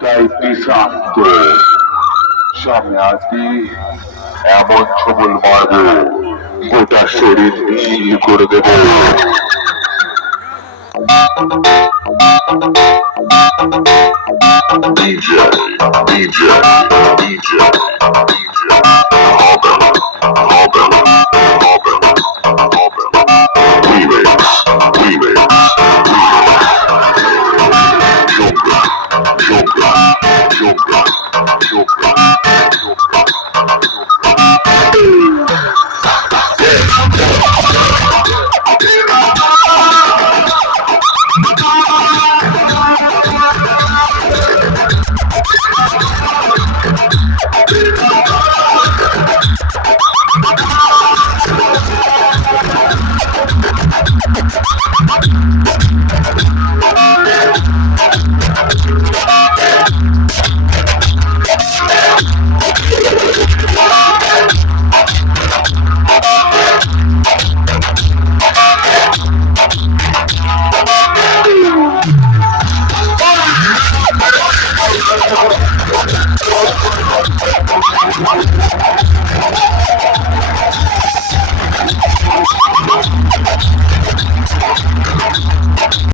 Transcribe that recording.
তাই বিষাক্ত। সামনে আসবি এমন ছবল মারব গোটা শরীর নীল করে দেব। DJ, DJ, DJ, Geographic. I'm sorry.